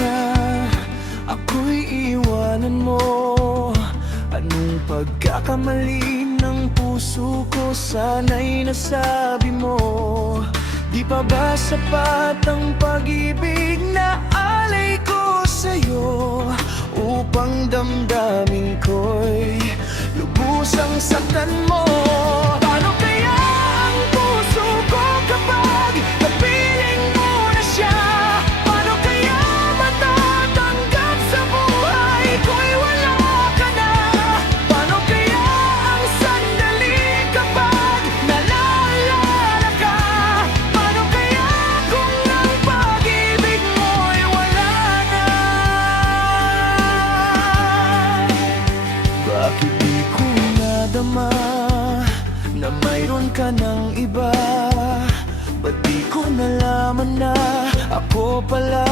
na ako'y iwanan mo? Anong pagkakamali ng puso ko? Sana'y nasabi mo. Di pa ba sapat ang pag-ibig na alay ko sa'yo, upang damdamin ko'y lubusang saktan mo? Paano kaya ang puso ko kapag napiling mo na siya? Paano kaya matatanggap sa buhay ko'y wala ka na? Paano kaya ang sandali kapag naalala ka? Paano kaya kung ang pag-ibig mo'y wala na? Bakit di ko nadama na mayroon ka ng iba? Ba't di ko nalaman na ako pala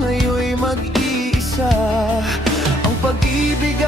ngayon'y mag-iisa? Ang pag-ibig